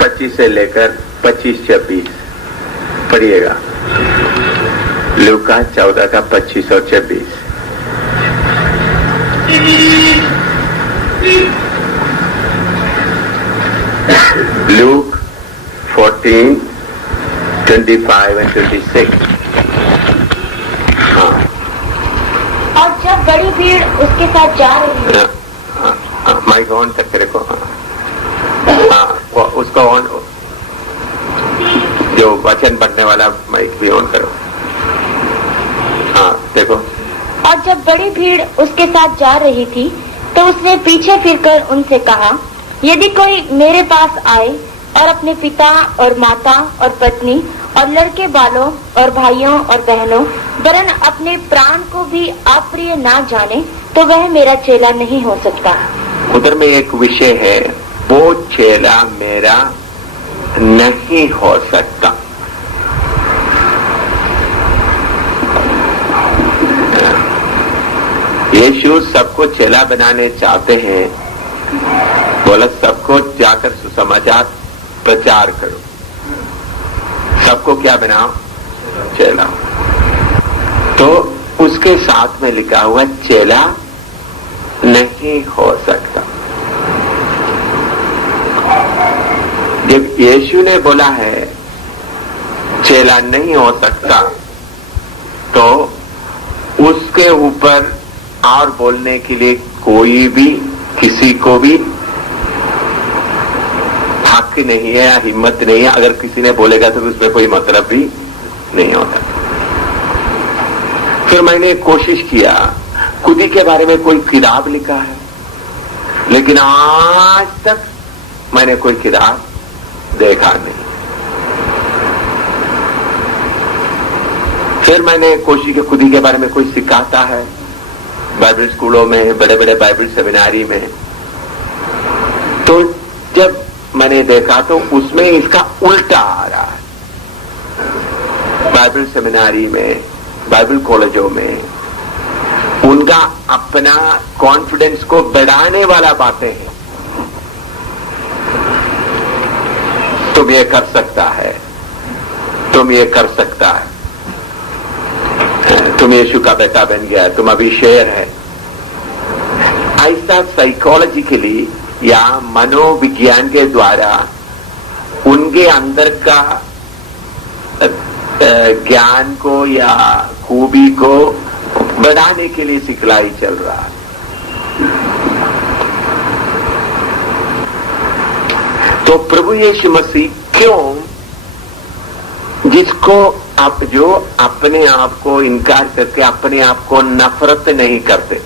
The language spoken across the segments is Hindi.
25 से लेकर 25-26 पढ़िएगा। लूका 14 का 25 और 26। Luke 14, 25 and 26। हाँ। और जब बड़ी भीड़ उसके साथ जा रही है, माइक ऑन कर तेरे को। हाँ, उसको ऑन, जो वचन पढ़ने वाला माइक भी ऑन करो। हाँ देखो। और जब बड़ी भीड़ उसके साथ जा रही थी तो उसने पीछे फिरकर उनसे कहा, यदि कोई मेरे पास आए और अपने पिता और माता और पत्नी और लड़के बालों और भाइयों और बहनों वरन अपने प्राण को भी अप्रिय ना जाने तो वह मेरा चेला नहीं हो सकता। उधर में एक विषय है, वो चेला मेरा नहीं हो सकता। यीशु सबको चेला बनाने चाहते हैं। बोला सबको जाकर सुसमाचार प्रचार करो, सबको क्या बनाओ, चेला। तो उसके साथ में लिखा हुआ चेला नहीं हो सकता। जब यीशु ने बोला है चेला नहीं हो सकता, तो उसके ऊपर और बोलने के लिए कोई भी किसी को भी हक नहीं है या हिम्मत नहीं है। अगर किसी ने बोलेगा तो उसमें कोई मतलब भी नहीं होता। फिर मैंने कोशिश किया, खुदी के बारे में कोई किताब लिखा है, लेकिन आज तक मैंने कोई किताब देखा नहीं। फिर मैंने कोशिश की, खुदी के बारे में कोई सिखाता है बाइबल स्कूलों में, बड़े बड़े बाइबल सेमिनारी में, तो जब मैंने देखा तो उसमें इसका उल्टा आ रहा है। बाइबल सेमिनारी में, बाइबल कॉलेजों में उनका अपना कॉन्फिडेंस को बढ़ाने वाला बातें हैं। तुम ये कर सकता है, तुम ये कर सकता है, तुम यीशु का बेटा बन गया, तुम अभी शेर है। ऐसा साइकोलॉजिकली या मनोविज्ञान के द्वारा उनके अंदर का ज्ञान को या खूबी को बढ़ाने के लिए सिखलाई चल रहा है। तो प्रभु यीशु मसीह क्यों, जिसको आप जो अपने आप को इनकार करके अपने आप को नफरत नहीं करते,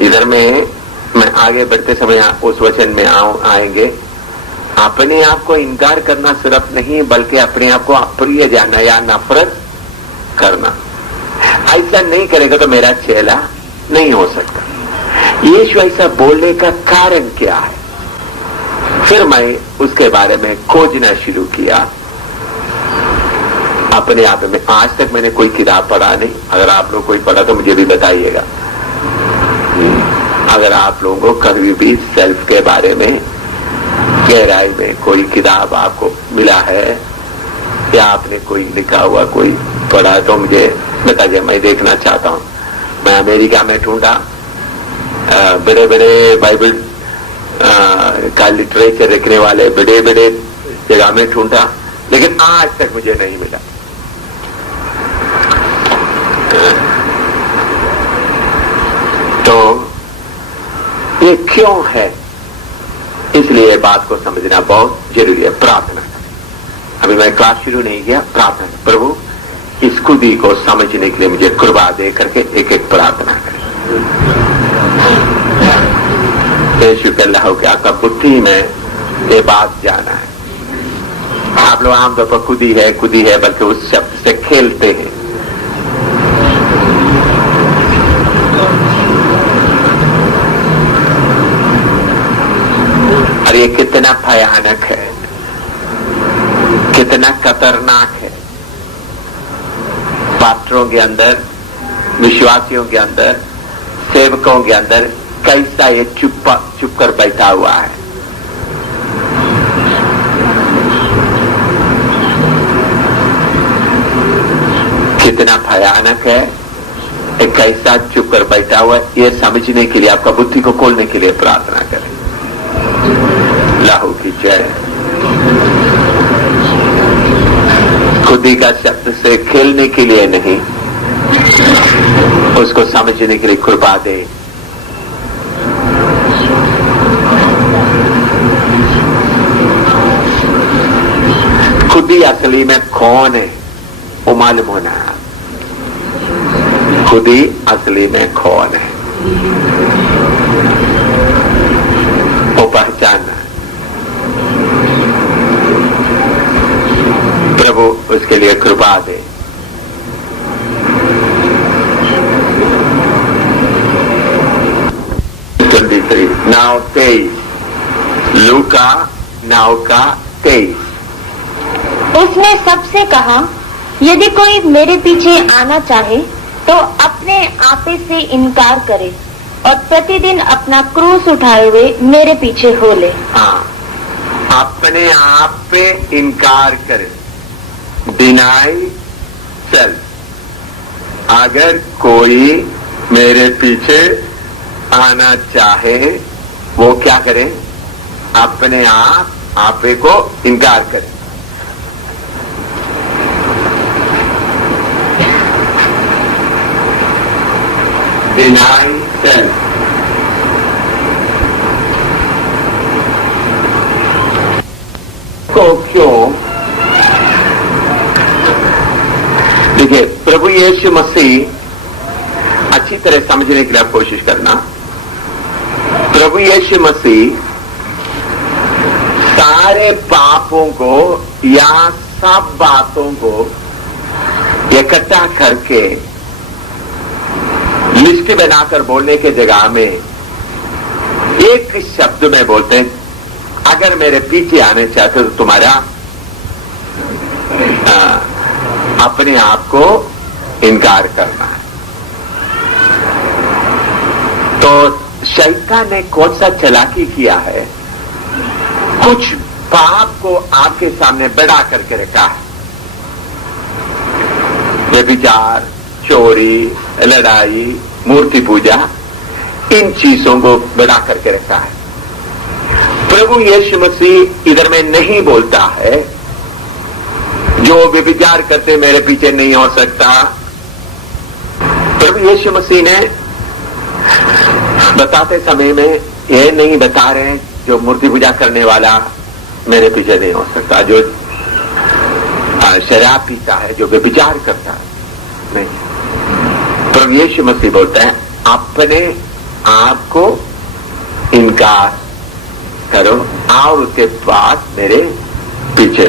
इधर में मैं आगे बढ़ते समय उस वचन में आएंगे। अपने आप को इनकार करना सिर्फ नहीं, बल्कि अपने आप को अप्रिय जानना या नफरत करना, ऐसा नहीं करेगा तो मेरा चेला नहीं हो सकता। यीशु ऐसा बोलने का कारण क्या है? फिर मैं उसके बारे में खोजना शुरू किया अपने आप में। आज तक मैंने कोई किताब पढ़ा नहीं। अगर आप लोग कोई पढ़ा तो मुझे भी बताइएगा। अगर आप लोगों को कभी भी सेल्फ के बारे में गहराई में कोई किताब आपको मिला है या आपने कोई लिखा हुआ कोई पढ़ा तो मुझे बताइए, मैं देखना चाहता हूं। मैं अमेरिका में ढूंढा, बड़े बड़े बाइबल का लिटरेचर रखने वाले बड़े बड़े जगह में ढूंढा, लेकिन आज तक मुझे नहीं मिला। तो ये क्यों है? इसलिए बात को समझना बहुत जरूरी है। प्रार्थना, अभी मैं क्लास शुरू नहीं किया, प्रार्थना, प्रभु इस खुदी को समझने के लिए मुझे कृपा दे करके एक एक प्रार्थना करें। यीशु के अल्लाह के आपका बुद्धि में ये बात जाना है। आप लोग आमतौर पर खुदी है बल्कि उस शब्द से खेलते हैं। और ये कितना भयानक है, कितना खतरनाक है। पास्टरों के अंदर, विश्वासियों के अंदर, सेवकों के अंदर कैसा ये चुप कर बैठा हुआ है। कितना भयानक है, एक कैसा चुप कर बैठा हुआ है, ये समझने के लिए, आपका बुद्धि को खोलने के लिए प्रार्थना करें। लाहू की जय। खुदी का शब्द से खेलने के लिए नहीं, उसको समझने के लिए कृपा दे। खुदी असली में कौन है वो मालूम होना है। खुदी असली में कौन है वो पहचानना। प्रभु उसके लिए कृपा दे। नाव 23, लूका 9 का 23। उसने सबसे कहा, यदि कोई मेरे पीछे आना चाहे तो अपने आपे से इनकार करे और प्रतिदिन अपना क्रूस उठाए हुए मेरे पीछे हो ले। हाँ, अपने आप पे इनकार करे, डिनाई सेल्फ। अगर कोई मेरे पीछे आना चाहे वो क्या करे? अपने आपे को इनकार करे। Deny self. को क्यों? देखिए, प्रभु यीशु मसीह अच्छी तरह समझने के लिए आप कोशिश करना। प्रभु यीशु मसीह सारे पापों को या सब बातों को इकट्ठा करके लिस्ट बनाकर बोलने के जगह में एक शब्द में बोलते हैं, अगर मेरे पीछे आने चाहते तो तुम्हारा अपने आप को इनकार करना है। तो शैतान ने कौन सा चालाकी किया है? कुछ पाप को आपके सामने बढ़ा करके रखा है। व्यभिचार, चोरी, लड़ाई, मूर्ति पूजा, इन चीजों को बढ़ा करके रखा है। प्रभु यीशु मसीह इधर में नहीं बोलता है जो व्यभिचार करते मेरे पीछे नहीं हो सकता। प्रभु यीशु मसीह ने बताते समय में ये नहीं बता रहे जो मूर्ति पूजा करने वाला मेरे पीछे नहीं हो सकता, जो शराब पीता है, जो व्यभिचार करता है, नहीं। प्रभु यीशु मसीह बोलता है अपने आप को इनकार करो और उसके बाद मेरे पीछे।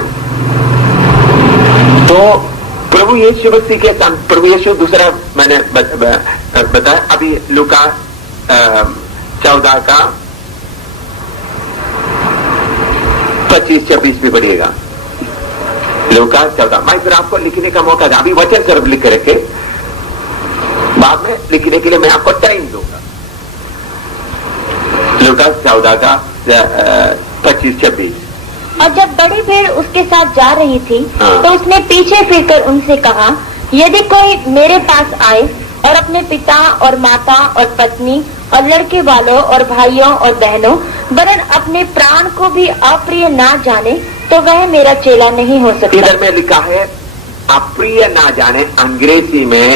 तो प्रभु यीशु मसीह के साथ प्रभु यीशु दूसरा मैंने बताया अभी लूका 14 का 25-26 भी पढ़िएगा। लूका 14 मैं फिर आपको लिखने का मौका था, अभी वचन सिर्फ लिख के रखे, बाद में लिखने के लिए मैं आपको टाइम दूंगा। लूका 14 का 25-26। और जब बड़ी भीड़ उसके साथ जा रही थी तो उसने पीछे फिरकर उनसे कहा, यदि कोई मेरे पास आए और अपने पिता और माता और पत्नी और लड़के वालों और भाइयों और बहनों वरन अपने प्राण को भी अप्रिय ना जाने तो वह मेरा चेला नहीं हो सकता। इधर में लिखा है अप्रिय ना जाने, अंग्रेजी में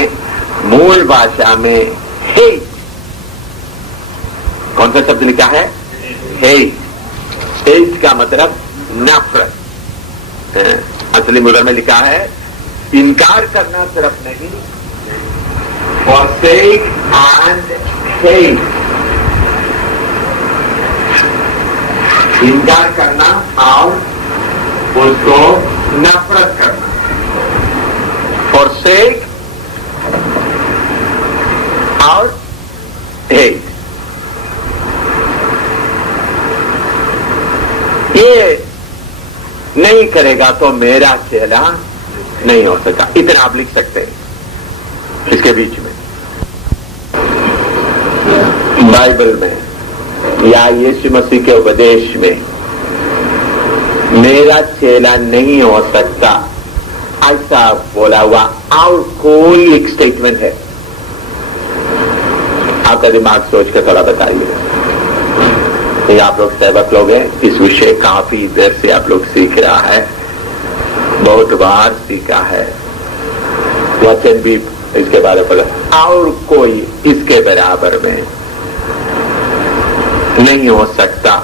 मूल भाषा में हेट। कौन सा शब्द लिखा है? हेट। हेट का मतलब नफरत। असली मुद्रा में लिखा है इनकार करना सिर्फ नहीं, forsake and hate। इनकार करना और उसको नफरत करना। forsake और hate, ये नहीं करेगा तो मेरा चेला नहीं हो सका। इतना आप लिख सकते हैं इसके बीच में। बाइबल में या यीशु मसीह के उपदेश में मेरा चेला नहीं हो सकता ऐसा बोला हुआ और कोई एक स्टेटमेंट है? आपका दिमाग सोच के थोड़ा बताइए। ये आप लोग सेवक लोग हैं, इस विषय काफी देर से आप लोग सीख रहा है, बहुत बार सीखा है, वचन भी इसके बारे में पढ़ा, और कोई इसके बराबर में नहीं हो सकता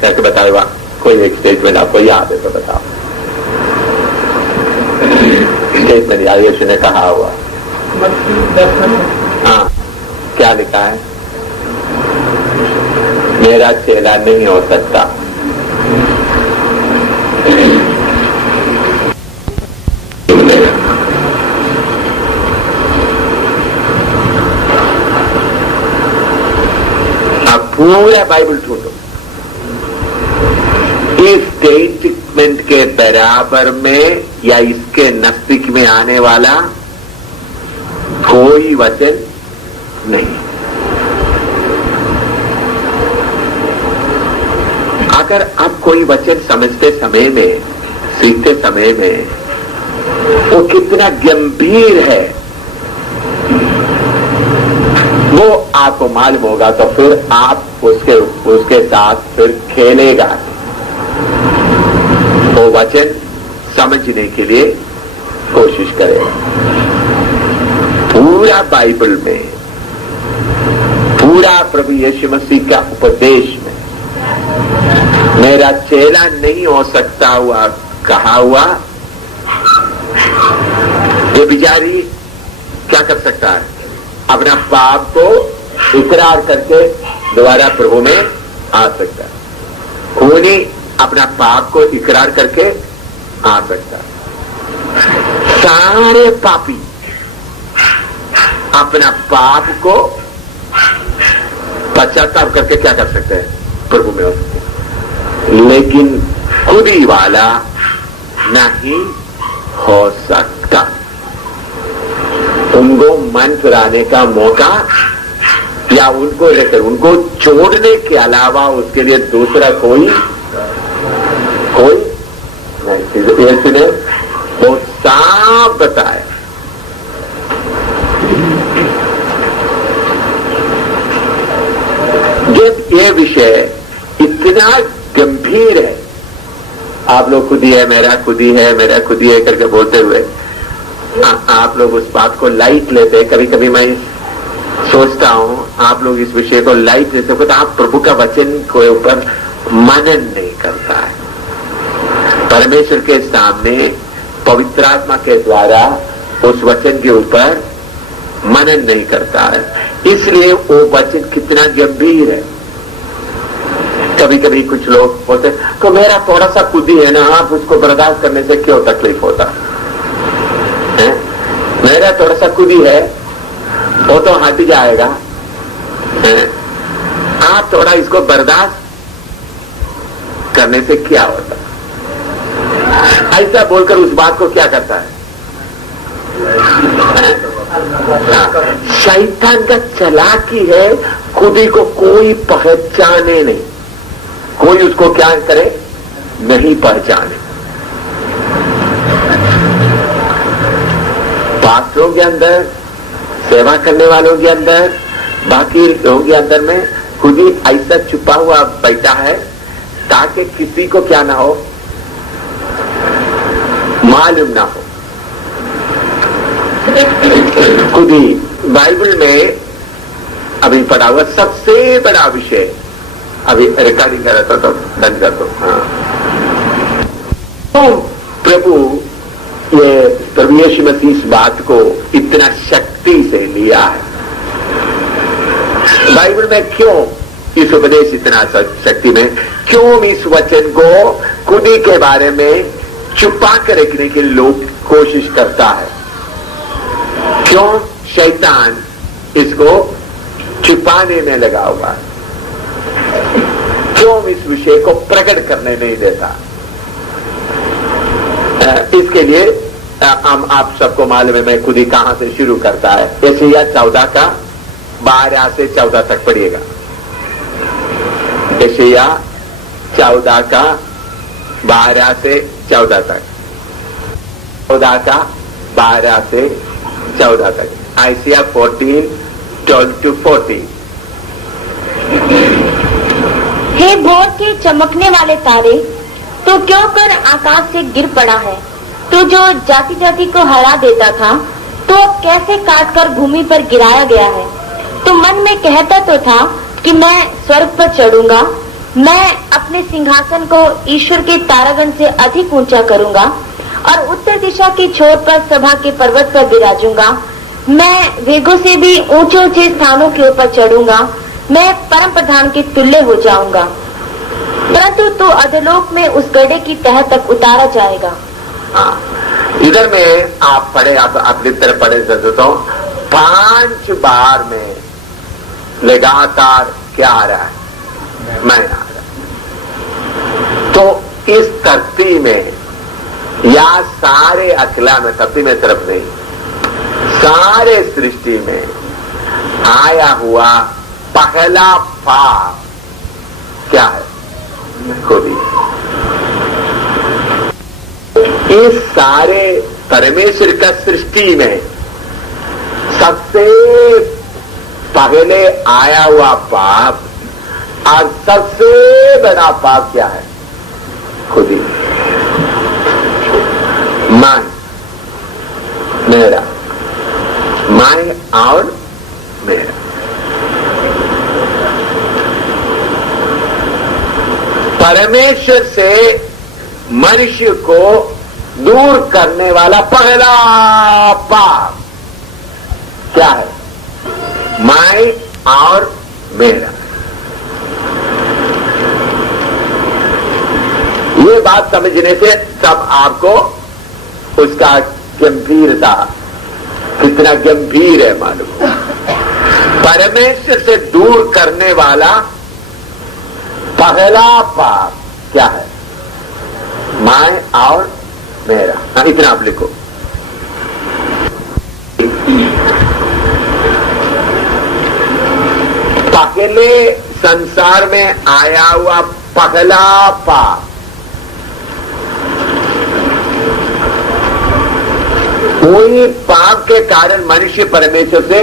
करके बताया हुआ कोई एक स्टेटमेंट आपको याद है तो बताओ। स्टेटमेंट याद यीशु ने कहा हुआ, हाँ, क्या लिखा है? मेरा चेला नहीं हो सकता। अब पूरा बाइबल ढूंढो, इस स्टेटमेंट के बराबर में या इसके नजदीक में आने वाला कोई वचन नहीं। अगर आप कोई वचन समझते समय में, सीखते समय में वो कितना गंभीर है वो आपको मालूम होगा, तो फिर आप उसके साथ फिर खेलेगा। वो वचन समझने के लिए कोशिश करेगा। पूरा बाइबल में, पूरा प्रभु यीशु मसीह का उपदेश में मेरा चेला नहीं हो सकता हुआ कहा हुआ, ये बिचारी क्या कर सकता है? अपना पाप को इकरार करके दोबारा प्रभु में आ सकता है। उन्हीं अपना पाप को इकरार करके आ सकता है। सारे पापी अपना पाप को पश्चाताप करके क्या कर सकते हैं? प्रभु में हो सकते हैं, लेकिन खुदी वाला नहीं हो सकता। उनको मन फिराने का मौका या उनको लेकर उनको छोड़ने के अलावा उसके लिए दूसरा कोई नहीं। इसने बहुत साफ बताया। जब ये विषय इतना गंभीर है, आप लोग खुद ही है, मेरा खुद ही है, मेरा खुद ही है करके बोलते हुए आप लोग उस बात को लाइट लेते हैं। कभी कभी मैं सोचता हूं आप लोग इस विषय को लाइट लेते हो, तो आप प्रभु का वचन के ऊपर मनन नहीं करता है। परमेश्वर के सामने पवित्र आत्मा के द्वारा उस वचन के ऊपर मनन नहीं करता है, इसलिए वो वचन कितना गंभीर है। कभी कभी कुछ लोग बोलते तो मेरा थोड़ा सा खुद ही है ना, आप उसको बर्दाश्त करने से क्यों तकलीफ होता है? मेरा थोड़ा सा खुद ही है, वो तो हट जाएगा है? आप थोड़ा इसको बर्दाश्त करने से क्या होता? ऐसा बोलकर उस बात को क्या करता है? शैतान का चालाकी है, खुदी को कोई पहचाने नहीं, कोई उसको क्या करे? नहीं पहचाने। पास्टरों के अंदर, सेवा करने वालों के अंदर, बाकी लोगों के अंदर में खुद ही ऐसा छुपा हुआ बैठा है ताकि किसी को क्या ना हो, मालूम ना हो। खुद ही बाइबल में अभी पढ़ा हुआ सबसे बड़ा विषय, अभी रिकॉर्डिंग कर रहा था तो बंद कर दो। हाँ, तो प्रभु यीशु मसीह इस बात को इतना शक्ति से लिया है। बाइबल में क्यों इस उपदेश इतना शक्ति में, क्यों इस वचन को खुदी के बारे में छुपा कर रखने के लोग कोशिश करता है? क्यों शैतान इसको छुपाने में लगा हुआ है? क्यों इस विषय को प्रकट करने नहीं देता? इसके लिए हम आप सबको मालूम है, मैं खुद ही कहां से शुरू करता है। यशायाह 14 का 12 से 14 तक पढ़िएगा। यशायाह 14 का 12 से 14 तक। 14 का 12 से 14 तक। Isaiah 14, 12 to 14। हे भोर के चमकने वाले तारे, तो क्यों कर आकाश से गिर पड़ा है? तो जो जाति जाति को हरा देता था, तो अब कैसे काट कर भूमि पर गिराया गया है? तो मन में कहता तो था कि मैं स्वर्ग पर चढ़ूंगा, मैं अपने सिंहासन को ईश्वर के तारागण से अधिक ऊंचा करूंगा और उत्तर दिशा की छोर पर सभा के पर्वत पर विराजूंगा। मैं वेगों से भी ऊंचे ऊंचे स्थानों के ऊपर चढ़ूंगा, मैं परम प्रधान के तुल्य हो जाऊंगा। परंतु तू अधोलोक में उस गड्ढे की तह तक उतारा जाएगा। हाँ, इधर में आप पढ़े, आप अपनी तरफ पढ़े तो 5 बार में लगातार क्या आ रहा है? मैं आ रहा। तो इस धरती में या सारे अखिला में, धरती में तरफ नहीं, सारे सृष्टि में आया हुआ पहला पाप क्या है? खुदी। इस सारे परमेश्वर का सृष्टि में सबसे पहले आया हुआ पाप और सबसे बड़ा पाप क्या है? खुदी। मैं, मेरा, मैं और मेरा। परमेश्वर से मनुष्य को दूर करने वाला पहला पाप क्या है? मैं और मेरा। ये बात समझने से तब आपको उसका गंभीरता कितना गंभीर है मालूम। परमेश्वर से दूर करने वाला पहला पाप क्या है? मैं और मेरा। हाँ, इतना आप लिखो। पहले संसार में आया हुआ पहला पाप कोई पाप के कारण मनुष्य परमेश्वर से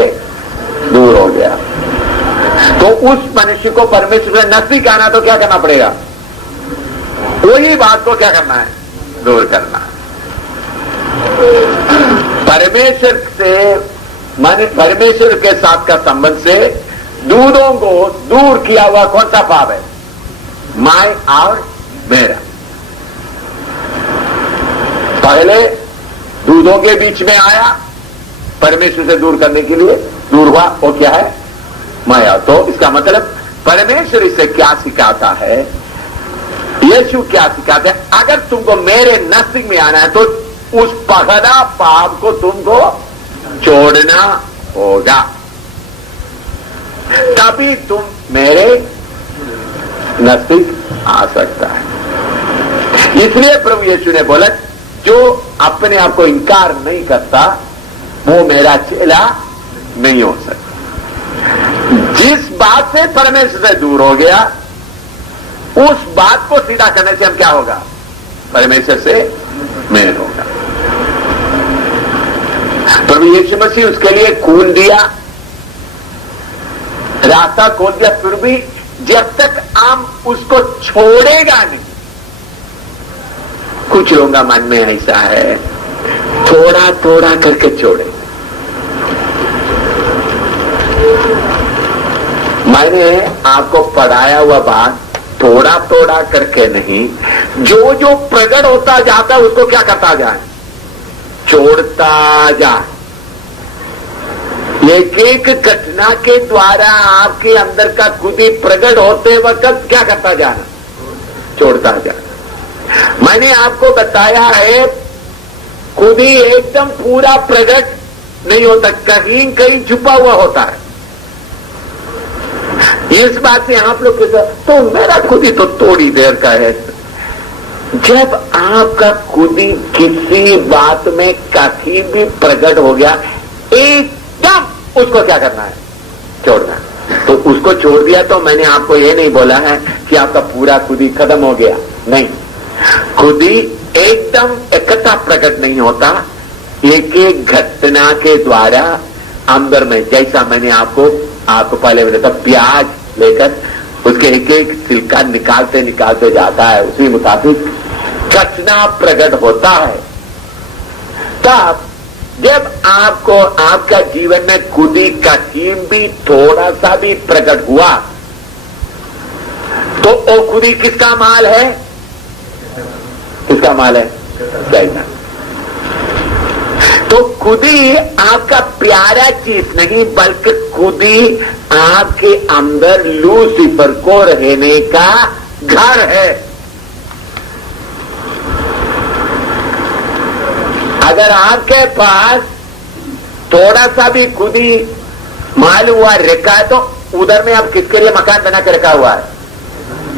दूर हो गया। तो उस मनुष्य को परमेश्वर से नजदीक आना तो क्या करना पड़ेगा? वही बात को क्या करना है? दूर करना। परमेश्वर से परमेश्वर के साथ का संबंध से दूधों को दूर किया हुआ कौन सा पाप है? मैं और मेरा। पहले दूधों के बीच में आया, परमेश्वर से दूर करने के लिए दूर हुआ, वो क्या है? माया। तो इसका मतलब परमेश्वर इससे क्या सिखाता है? यीशु क्या सिखाते हैं? अगर तुमको मेरे नजदीक में आना है तो उस पहला पाप को तुमको छोड़ना होगा, तभी तुम मेरे नजदीक आ सकता है। इसलिए प्रभु यीशु ने बोला, जो अपने आप को इनकार नहीं करता वो मेरा चेला नहीं हो सकता। जिस बात से परमेश्वर से दूर हो गया उस बात को सीधा करने से हम क्या होगा? परमेश्वर से मेल होगा। प्रभु यीशु मसीह उसके लिए खून दिया, रास्ता खोल दिया, फिर भी जब तक हम उसको छोड़ेगा नहीं। कुछ लोगों का मन में ऐसा है, थोड़ा थोड़ा करके छोड़े। मैंने आपको पढ़ाया हुआ बात थोड़ा थोड़ा करके नहीं, जो जो प्रकट होता जाता है उसको क्या करता जाए? छोड़ता जाए। एक एक घटना के द्वारा आपके अंदर का खुद ही प्रकट होते वक्त क्या करता जाना? छोड़ता जाना। मैंने आपको बताया है, खुद ही एकदम पूरा प्रकट नहीं होता, कहीं कहीं छुपा हुआ होता है। इस बात से आप लोग तो मेरा खुद ही तो थोड़ी देर का है। जब आपका खुद ही किसी बात में कहीं भी प्रकट हो गया, एकदम उसको क्या करना है? छोड़ना। तो उसको छोड़ दिया तो मैंने आपको ये नहीं बोला है कि आपका पूरा खुद ही खत्म हो गया, नहीं। खुद ही एकदम इकट्ठा प्रकट नहीं होता, एक एक घटना के द्वारा अंदर में, जैसा मैंने आपको पहले बताया था, प्याज लेकर उसके एक एक छिलका निकालते निकालते जाता है, उसी मुताबिक घटना प्रकट होता है। तब जब आपको आपका जीवन में खुदी का टीम भी थोड़ा सा भी प्रकट हुआ तो वो खुदी किसका माल है? किसका माल है? शैतान। तो खुदी आपका प्यारा चीज नहीं, बल्कि खुदी आपके अंदर लूसीफर को रहने का घर है। अगर आपके पास थोड़ा सा भी खुदी माल हुआ रखा है तो उधर में आप किसके लिए मकान बना कर रखा हुआ है?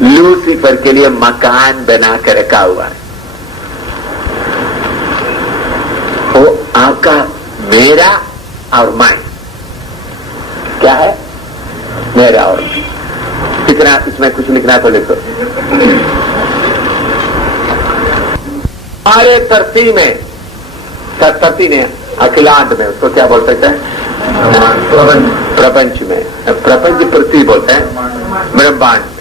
लूसीफर के लिए मकान बना कर रखा हुआ है। वो आपका मेरा और मैं क्या है? मेरा और कितना, इसमें कुछ लिखना तो लिखो। हमारे धरती में, धरती ने अखिलांड में, उसको क्या बोल सकते हैं? प्रपंच में, प्रपंच पृथ्वी बोलते हैं, ब्रह्मांड में,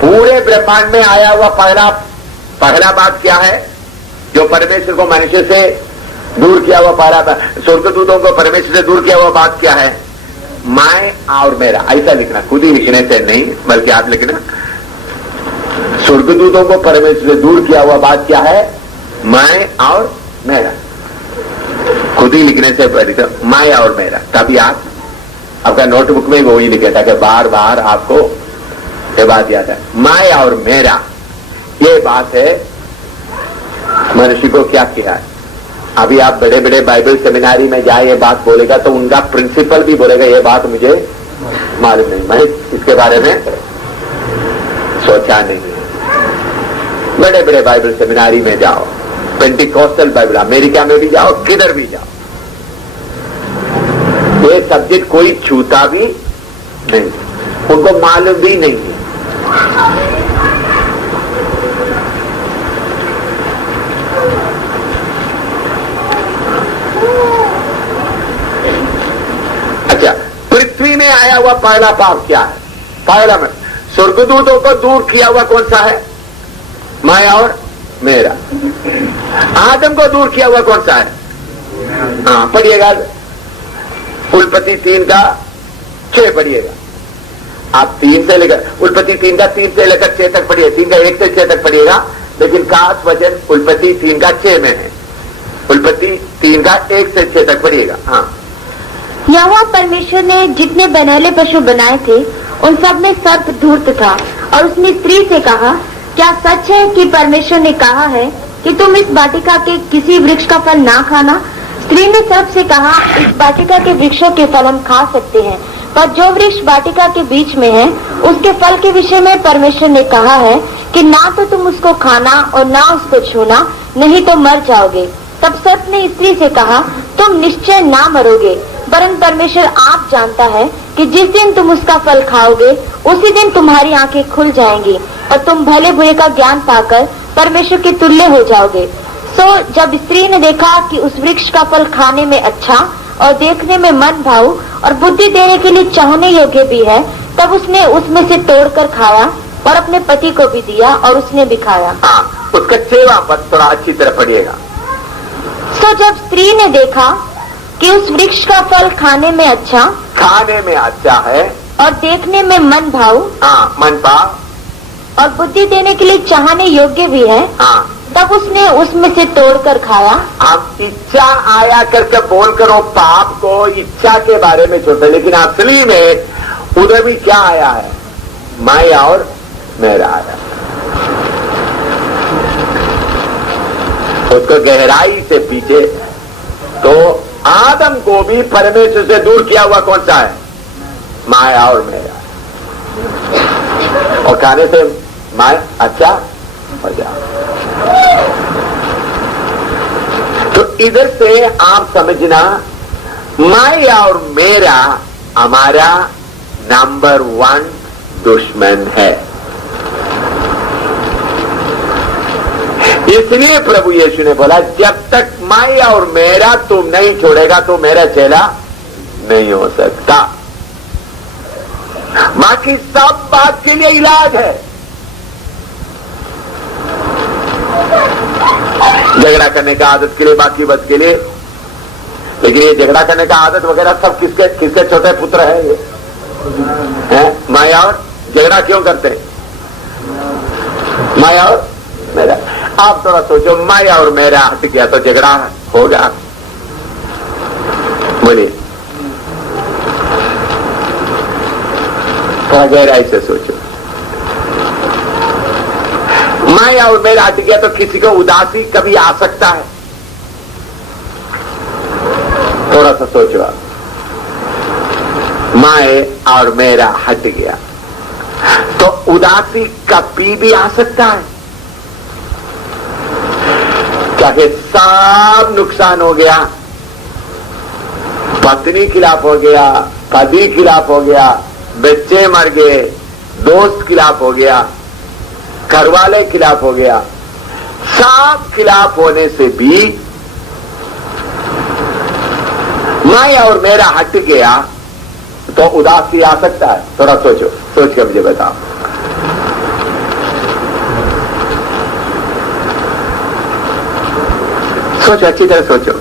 पूरे ब्रह्मांड में आया हुआ पहला बात क्या है? जो परमेश्वर को मनुष्य से दूर किया हुआ पहला बात, स्वर्गदूतों को परमेश्वर से दूर किया हुआ बात क्या है? मैं और मेरा। ऐसा लिखना, खुद ही लिखने से नहीं, बल्कि आप लिखना, स्वर्गदूतों को परमेश्वर से दूर किया हुआ बात क्या है? मैं और मेरा। खुद ही लिखने से पहले मैं और मेरा, तभी आप आपका नोटबुक में वो ही लिखे ताकि बार बार आपको ये बात याद है। मैं और मेरा, ये बात है मनुष्य को क्या किया है। अभी आप बड़े बड़े बाइबल सेमिनारी में जाए ये बात बोलेगा तो उनका प्रिंसिपल भी बोलेगा ये बात मुझे मालूम नहीं, मैं इसके बारे में सोचा नहीं। बड़े बड़े बाइबल सेमिनारी में जाओ, पेंटिकॉस्टल बाइबल, अमेरिका में भी जाओ, किधर भी जाओ, ये सब्जेक्ट कोई छूता भी नहीं, उनको मालूम भी नहीं है। अच्छा, पृथ्वी में आया हुआ पहला पाप क्या है? पहला में स्वर्गदूतों को दूर किया हुआ कौन सा है? मैं और मेरा। आदम को दूर किया हुआ कौन सा है? हाँ, पढ़िएगा, उत्पत्ति 3 का 6 पढ़िएगा। आप 3 से लेकर, उत्पत्ति 3 का 3 से लेकर 6 तक पढ़िए, 3 का 1 से 6 तक पढ़िएगा, लेकिन खास वचन उत्पत्ति 3 का 6 में है। उत्पत्ति 3 का 1 से 6 तक पढ़िएगा। हाँ, यहोवा परमेश्वर ने जितने बनैले पशु बनाए थे उन सब में सर्प धूर्त था, और उसने स्त्री से कहा, क्या सच है कि परमेश्वर ने कहा है कि तुम इस वाटिका के किसी वृक्ष का फल ना खाना? स्त्री ने सर्प से कहा, इस वाटिका के वृक्षों के फल हम खा सकते हैं, पर जो वृक्ष वाटिका के बीच में है उसके फल के विषय में परमेश्वर ने कहा है कि ना तो तुम उसको खाना और ना उसको छूना, नहीं तो मर जाओगे। तब सर्प ने स्त्री से कहा, तुम निश्चय ना मरोगे, वरन परमेश्वर आप जानता है कि जिस दिन तुम उसका फल खाओगे उसी दिन तुम्हारी आंखें खुल जाएंगी और तुम भले बुरे का ज्ञान पाकर परमेश्वर के तुल्य हो जाओगे। सो जब स्त्री ने देखा कि उस वृक्ष का फल खाने में अच्छा और देखने में मन भाऊ और बुद्धि देने के लिए चाहने योग्य भी है, तब उसने उसमें से तोड़कर खाया और अपने पति को भी दिया और उसने भी खाया। हाँ, उसका 6वां पद थोड़ा अच्छी तरह पढ़िएगा। सो जब स्त्री ने देखा कि उस वृक्ष का फल खाने में अच्छा है और देखने में मन भाऊ, हाँ, मन भाव और बुद्धि देने के लिए चाहने योग्य भी है, हाँ, तब उसने उसमें से तोड़कर खाया। आप इच्छा आया करके बोल करो पाप को इच्छा के बारे में छोड़ते, लेकिन असली में उधर भी क्या आया है? मैं और मेरा आया। उसको गहराई से पीछे तो आदम को भी परमेश्वर से दूर किया हुआ कौन सा है? माया और मेरा। और खाने से माया अच्छा हो जाए। तो इधर से आप समझना, माया और मेरा हमारा नंबर 1 दुश्मन है। इसलिए प्रभु यीशु ने बोला, जब तक मैं और मेरा तुम नहीं छोड़ेगा तो मेरा चेला नहीं हो सकता। बाकी सब बात के लिए इलाज है। झगड़ा करने का आदत के लिए, बाकी बात के लिए, लेकिन ये झगड़ा करने का आदत वगैरह सब किसके छोटे पुत्र है? ये है माया और झगड़ा क्यों करते हैं? माया और मेरा। आप थोड़ा सोचो, माया और मेरा हट गया तो झगड़ा होगा? बोलिए, थोड़ा गहराई से सोचो। माया और मेरा हट गया तो किसी को उदासी कभी आ सकता है? थोड़ा सा सोचो आप। माया और मेरा हट गया तो उदासी कभी भी आ सकता है? चाहे सब नुकसान हो गया, पत्नी खिलाफ हो गया, पति खिलाफ हो गया, बच्चे मर गए, दोस्त खिलाफ हो गया, घर वाले खिलाफ हो गया, सब खिलाफ होने से भी मैं और मेरा हट गया तो उदासी आ सकता है? थोड़ा सोचो, सोच कर मुझे बताओ। सोचो, अच्छी तरह सोचो।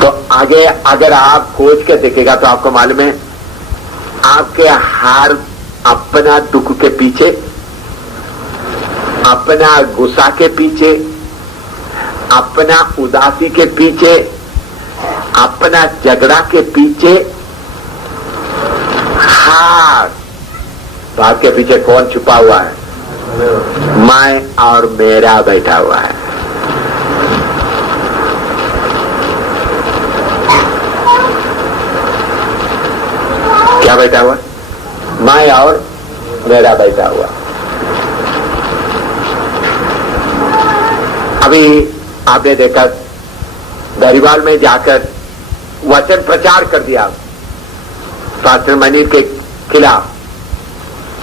तो आगे अगर आप खोज के देखेगा तो आपको मालूम है, आपके हर अपना दुख के पीछे, अपना गुस्सा के पीछे, अपना उदासी के पीछे, अपना झगड़ा के पीछे, हर बात के पीछे कौन छुपा हुआ है? मैं और मेरा बैठा हुआ है। क्या बैठा हुआ? मैं और मेरा बैठा हुआ। अभी आपने देखा, दरिवाल में जाकर वचन प्रचार कर दिया पास्टर मनीर के खिलाफ,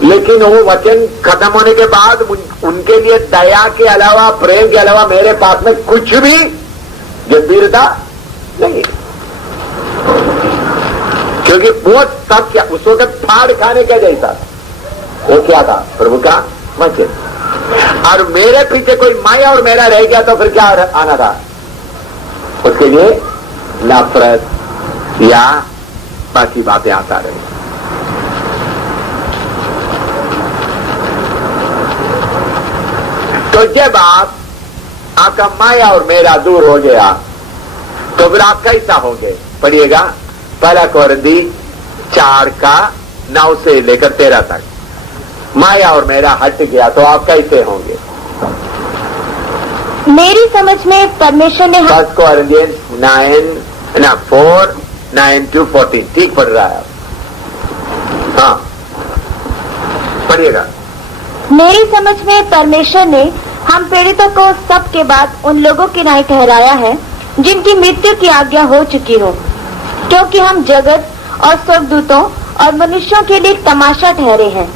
लेकिन वो वचन खत्म होने के बाद उनके लिए दया के अलावा, प्रेम के अलावा मेरे पास में कुछ भी गंभीरता नहीं, क्योंकि वो सब क्या उस वक्त फाड़ खाने का जैसा। वो क्या था? प्रभु का वचन। और मेरे पीछे कोई माया और मेरा रह गया तो फिर क्या आना था? उसके लिए नफरत या बाकी बातें आता रहे। तो जब आपका माया और मेरा दूर हो गया तो फिर आप कैसा होंगे? पढ़िएगा, पहला कोरिन्थी 4:9 से लेकर 13 तक। माया और मेरा हट गया तो आप कैसे होंगे? मेरी समझ में परमेश्वर ने 1 कोरिन्थियंस 4:9-14। ठीक पढ़ रहा है आप? हाँ, पढ़िएगा। मेरी समझ में परमेश्वर ने हम पीड़ितों को सब के बाद उन लोगों की नाई ठहराया है जिनकी मृत्यु की आज्ञा हो चुकी हो, क्योंकि हम जगत और स्वर्गदूतों और मनुष्यों के लिए तमाशा ठहरे हैं।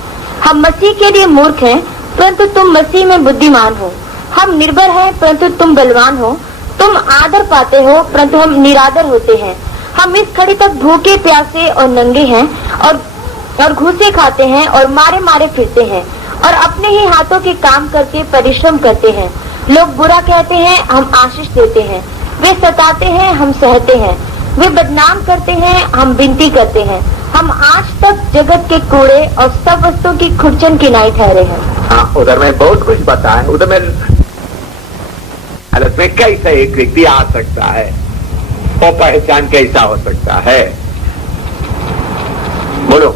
हम मसीह के लिए मूर्ख हैं, परंतु तुम मसीह में बुद्धिमान हो। हम निर्भर हैं, परंतु तुम बलवान हो। तुम आदर पाते हो, परंतु हम निरादर होते हैं। हम इस घड़ी तक भूखे, प्यासे और नंगे हैं और घूसे खाते हैं और मारे मारे फिरते हैं और अपने ही हाथों के काम करके परिश्रम करते हैं। लोग बुरा कहते हैं, हम आशीष देते हैं। वे सताते हैं, हम सहते हैं। वे बदनाम करते हैं, हम विनती करते हैं। हम आज तक जगत के कूड़े और सब वस्तुओं की खुरचन की नाई ठहरे हैं। हाँ, उधर में बहुत कुछ बताया। उधर में हालत में कैसा एक व्यक्ति आ सकता है, वो पहचान कैसा हो सकता है? बोलो।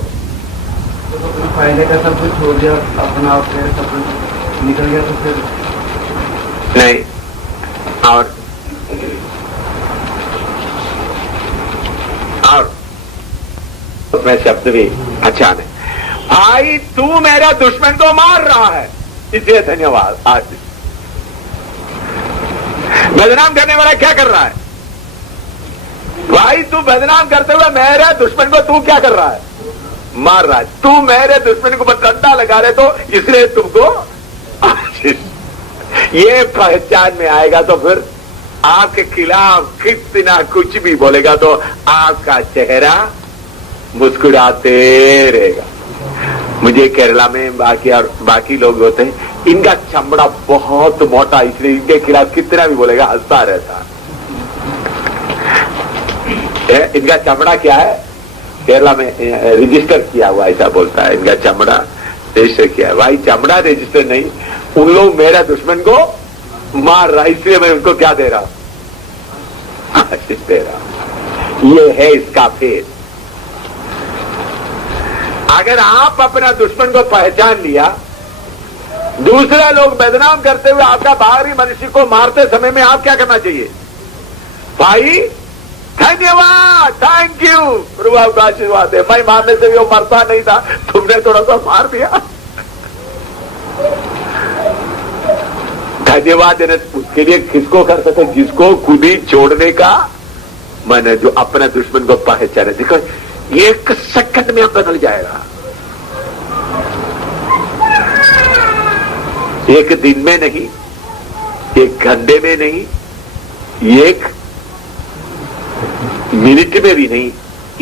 पहले का सब कुछ छोड़ दिया, अपना आप सब कुछ निकल गया तो फिर नहीं। और उसमें शब्द भी अच्छा नहीं। भाई तू मेरे दुश्मन को मार रहा है, इसलिए धन्यवाद। आज बदनाम करने वाला क्या कर रहा है? भाई तू बदनाम करते हुए मेरे दुश्मन को तू क्या कर रहा है? मार रहा है। तू मेरे दुश्मन को डंडा लगा रहे तो इसलिए तुमको आशीष ये पहचान में आएगा तो फिर आपके खिलाफ कितना कुछ भी बोलेगा तो आपका चेहरा मुस्कुराते रहेगा। मुझे केरला में बाकी लोग होते हैं, इनका चमड़ा बहुत मोटा, इसलिए इनके खिलाफ कितना भी बोलेगा हंसता रहता है। इनका चमड़ा क्या है, केरला में रजिस्टर किया हुआ ऐसा बोलता है, इनका चमड़ा रजिस्टर किया है। भाई चमड़ा रजिस्टर नहीं, उन लोग मेरा दुश्मन को मार रहा, इसलिए मैं उनको क्या दे रहा हूं, आशीष दे रहा हूं। ये है इसका फेस। अगर आप अपना दुश्मन को पहचान लिया, दूसरे लोग बदनाम करते हुए आपका बाहरी मनुष्य को मारते समय में आप क्या करना चाहिए, भाई धन्यवाद, थैंक यू, प्रभु का आशीर्वाद है, मैं मारने से भी वो मरता नहीं था, तुमने थोड़ा सा मार दिया। धन्यवाद देने उसके लिए किसको कर सकते, जिसको खुद ही छोड़ने का मन है, जो अपना दुश्मन को पहचाने। देखो एक सेकंड में बदल जाएगा, एक दिन में नहीं, एक घंटे में नहीं, एक मिनट में भी नहीं,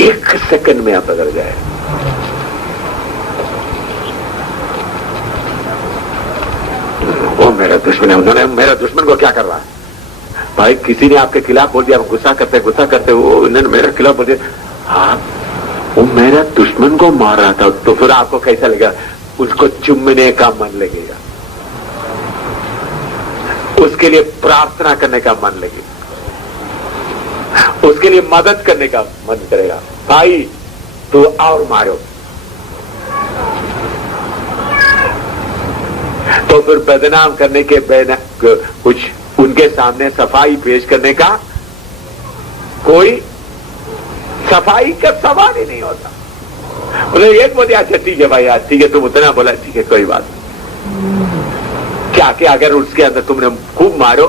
एक सेकंड में आप बदल जाए। वो मेरा दुश्मन है, उन्होंने मेरा दुश्मन को क्या कर रहा है, भाई किसी ने आपके खिलाफ बोल दिया, गुस्सा करते वो उन्होंने मेरे खिलाफ बोल दिया, आप वो मेरा दुश्मन को मार रहा था, तो फिर आपको कैसा लगेगा, उसको चुम्बने का मन लगेगा, उसके लिए प्रार्थना करने का मन लगेगा, उसके लिए मदद करने का मन करेगा, भाई तो और मारो। तो फिर बदनाम करने के कुछ उनके सामने सफाई पेश करने का कोई सफाई का सवाल ही नहीं होता। उन्हें एक बोले अच्छा ठीक है भाई, यार ठीक है, तुम उतना बोला, ठीक है कोई बात नहीं। क्या कि अगर उसके अंदर तुमने खूब मारो,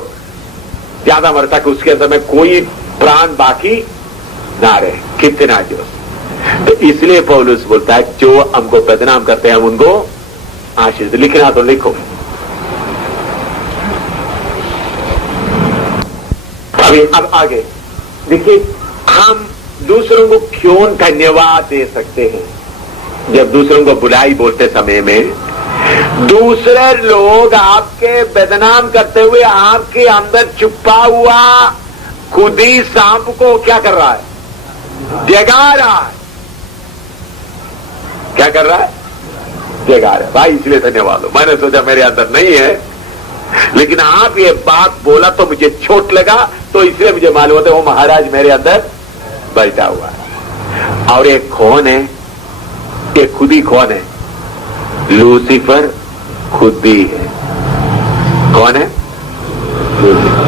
ज्यादा मरता कि उसके अंदर में कोई प्राण बाकी ना रहे, कितना जो। तो इसलिए पौलुस बोलता है जो हमको बदनाम करते हैं हम उनको आशीष। लिखना तो लिखो। अब आगे देखिए, हम दूसरों को क्यों धन्यवाद दे सकते हैं। जब दूसरों को बुराई बोलते समय में दूसरे लोग आपके बदनाम करते हुए आपके अंदर छुपा हुआ खुद ही सांप को क्या कर रहा है, जगा रहा है। क्या कर रहा है, जगा रहा है। भाई इसलिए धन्यवाद हो, मैंने सोचा मेरे अंदर नहीं है, लेकिन आप ये बात बोला तो मुझे चोट लगा, तो इसलिए मुझे मालूम होता है वो महाराज मेरे अंदर बैठा हुआ है। और ये कौन है, ये खुद ही कौन है, लूसीफर खुद ही है। कौन है, लूसीफर।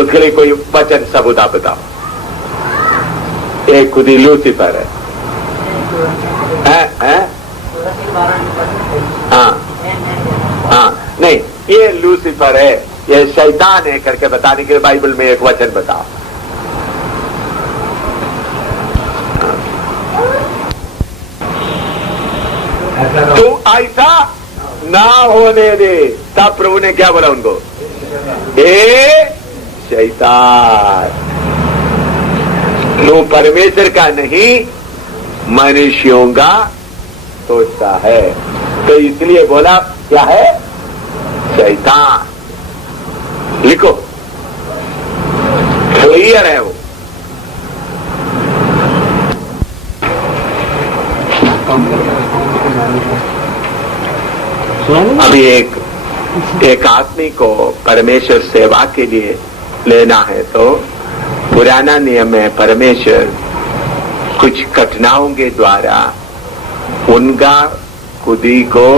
उसके लिए कोई वचन सबूत आप बताओ। एक खुद ही लूसीफर है। हाँ नहीं, ये लूसीफर है, ये शैतान है करके बताने के लिए बाइबल में एक वचन बताओ। तो ऐसा ना होने दे। तब प्रभु ने क्या बोला उनको, ए शैतान, तू परमेश्वर का नहीं मनुष्यों का सोचता है। तो इसलिए बोला क्या है, शैतान। लिखो, क्लियर है वो। अभी एक आदमी को परमेश्वर सेवा के लिए लेना है तो पुराना नियम में परमेश्वर कुछ घटनाओं के द्वारा उनका खुदी को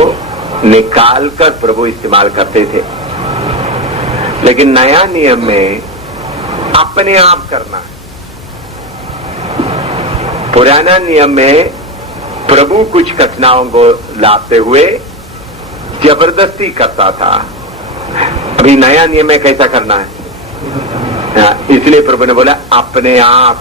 निकालकर प्रभु इस्तेमाल करते थे। लेकिन नया नियम में अपने आप करना है। पुराना नियम में प्रभु कुछ घटनाओं को लाते हुए जबरदस्ती करता था। अभी नया नियम में कैसा करना है, इसलिए प्रभु ने बोला अपने आप